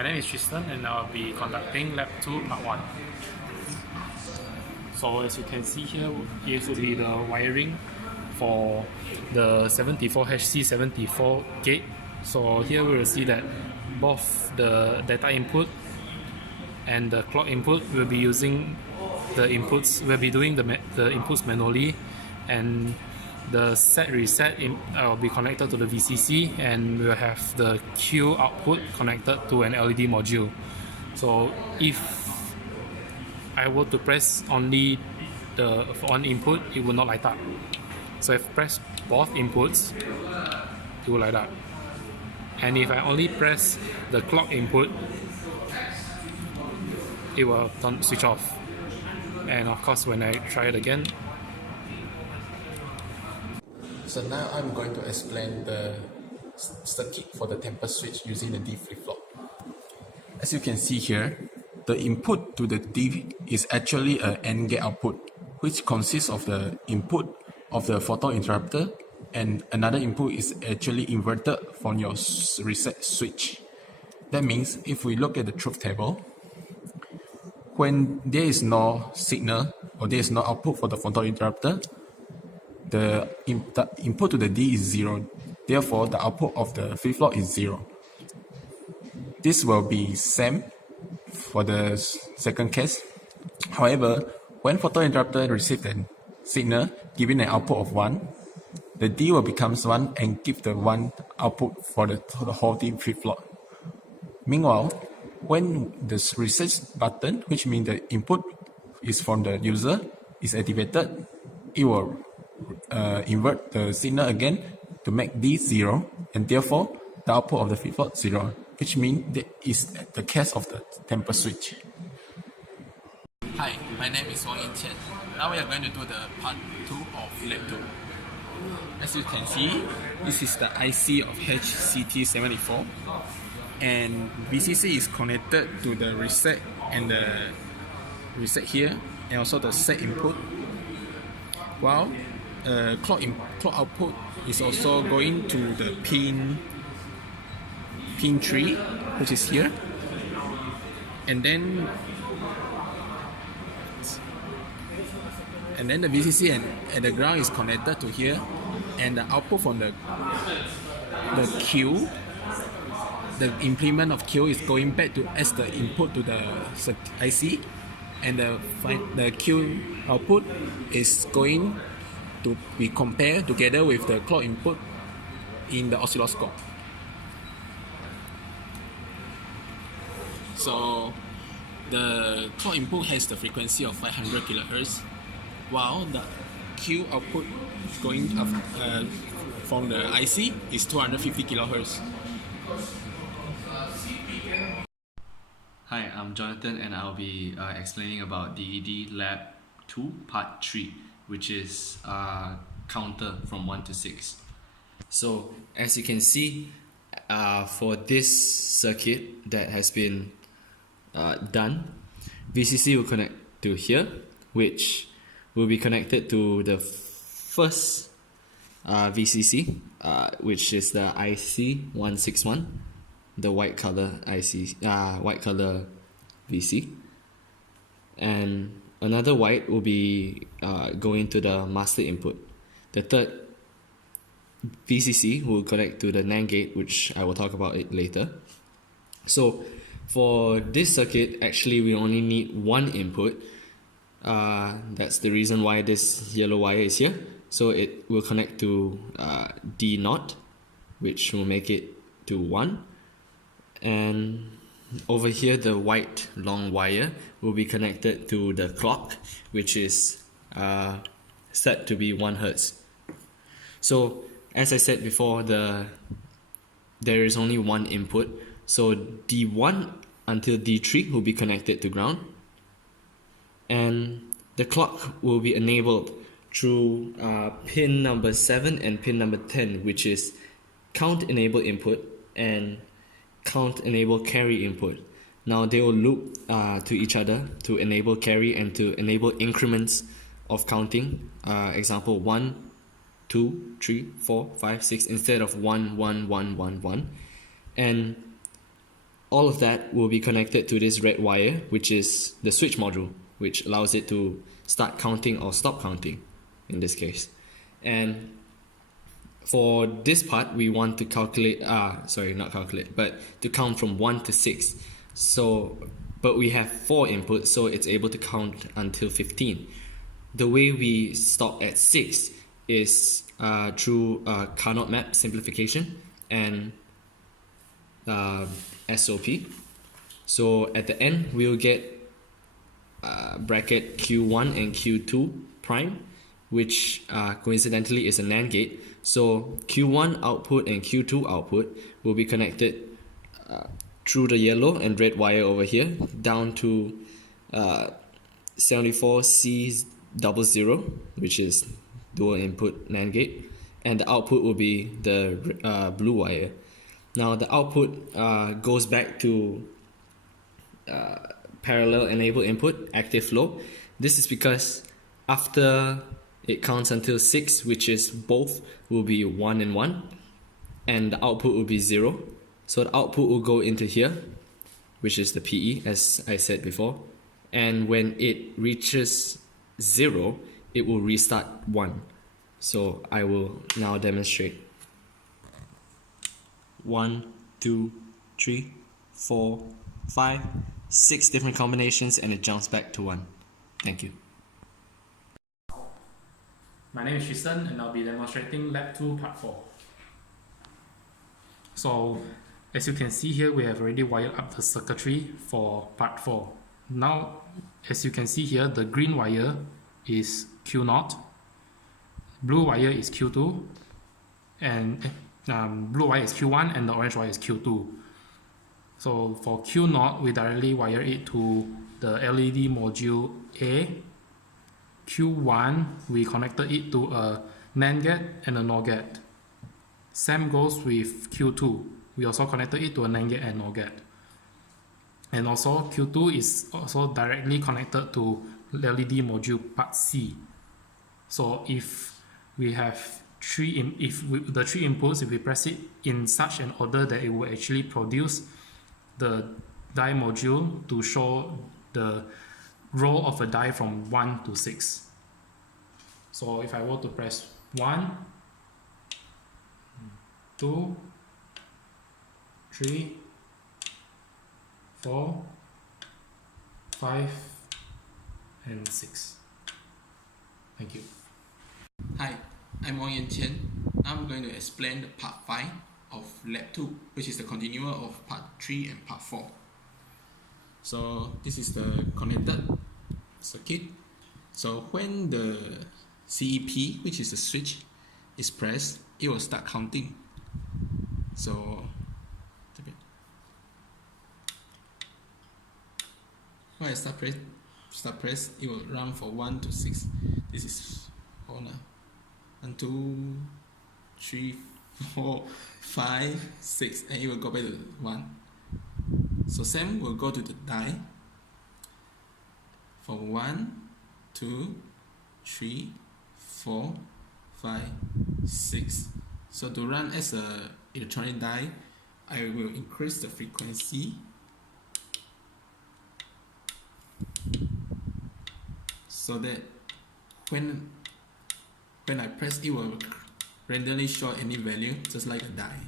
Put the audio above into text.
My name is Tristan and I'll be conducting Lab 2 Part 1. So as you can see here, this will be the wiring for the 74HC74 gate. So here we will see that both the data input and the clock input will be using the inputs, we'll be doing the inputs manually, and the set reset will be connected to the VCC, and we'll have the Q output connected to an LED module. So if I were to press only the one input, it will not light up. So if I press both inputs, it will light up. And if I only press the clock input, it will switch off. And of course, when I try it again. So now I'm going to explain the circuit for the temper switch using the D flip-flop. As you can see here, the input to the D is actually an AND gate output, which consists of the input of the photon interrupter, and another input is actually inverted from your reset switch. That means if we look at the truth table, when there is no signal or there is no output for the photon interrupter, the input to the D is 0. Therefore, the output of the flip-flop is 0. This will be same for the second case. However, when photon interrupter receives a signal giving an output of 1, the D will become 1 and give the 1 output for the whole D flip-flop. Meanwhile, when the reset button, which means the input is from the user, is activated, it will invert the signal again to make D 0, and therefore the output of the flip-flop 0, which means that is the case of the temper switch. Hi, my name is Wang Yinqian. Now we are going to do the part 2 of Lab 2. As you can see, this is the IC of HCT74, and VCC is connected to the reset and the reset here, and also the set input, while clock output is also going to the pin 3, which is here, and then the VCC and the ground is connected to here, and the output from the Q, the implement of Q is going back to as the input to the IC, and the Q output is going to be compared together with the clock input in the oscilloscope. So the clock input has the frequency of 500 kHz, while the Q output going from the IC is 250 kHz. Hi, I'm Jonathan, and I'll be explaining about DED Lab 2 Part 3, which is counter from 1 to 6. So as you can see, for this circuit that has been done, VCC will connect to here, which will be connected to the first VCC, which is the IC161, the white color white color VC, and another white will be going to the master input. The third VCC will connect to the NAND gate, which I will talk about it later. So for this circuit, actually we only need one input. That's the reason why this yellow wire is here. So it will connect to D0, which will make it to 1. And over here, the white long wire will be connected to the clock, which is set to be 1 Hz. So as I said before, there is only one input. So D1 until D3 will be connected to ground, and the clock will be enabled through pin number 7 and pin number 10, which is count enable input and count enable carry input. Now they will loop to each other to enable carry and to enable increments of counting. Example 1, 2, 3, 4, 5, 6 instead of 1, 1, 1, 1, 1. And all of that will be connected to this red wire, which is the switch module, which allows it to start counting or stop counting in this case. And for this part, we want to calculate, but to count from 1 to 6. So, but we have 4 inputs, so it's able to count until 15. The way we stop at 6 is through Carnot map simplification and SOP. So at the end, we'll get bracket Q1 and Q2 prime, which coincidentally is a NAND gate. So Q1 output and Q2 output will be connected through the yellow and red wire over here down to 74C00, which is dual input NAND gate, and the output will be the blue wire. Now the output goes back to parallel enable input active flow. This is because after it counts until 6, which is both will be 1 and 1, and the output will be 0. So the output will go into here, which is the PE, as I said before, and when it reaches 0, it will restart 1. So I will now demonstrate. 1, 2, 3, 4, 5, 6 different combinations, and it jumps back to 1. Thank you. My name is Tristan, and I'll be demonstrating Lab 2 Part 4. So, as you can see here, we have already wired up the circuitry for Part 4. Now, as you can see here, the green wire is Q0, blue wire is Q2, and blue wire is Q1, and the orange wire is Q2. So for Q0, we directly wire it to the LED module A. Q1, we connected it to a NAND gate and a NOR gate. Same goes with Q2. We also connected it to a NAND gate and NOR gate. And also Q2 is also directly connected to LED module part C. So if we have the three inputs, if we press it in such an order that it will actually produce the die module to show the row of a die from 1 to 6. So if I were to press 1, 2, 3, 4, 5, and 6. Thank you. Hi, I'm Wang Yanqian. Now I'm going to explain the part 5 of Lab 2, which is the continuer of part 3 and part 4. So this is the connected circuit. So when the CEP, which is the switch, is pressed, it will start counting. So when I start press, it will run for 1 to 6. This is 1, 2, 3, 4, 5, 6, and it will go back to 1. So same will go to the die for 1, 2, 3, 4, 5, 6. So to run as a electronic die, I will increase the frequency so that when I press, it will randomly show any value, just like a die.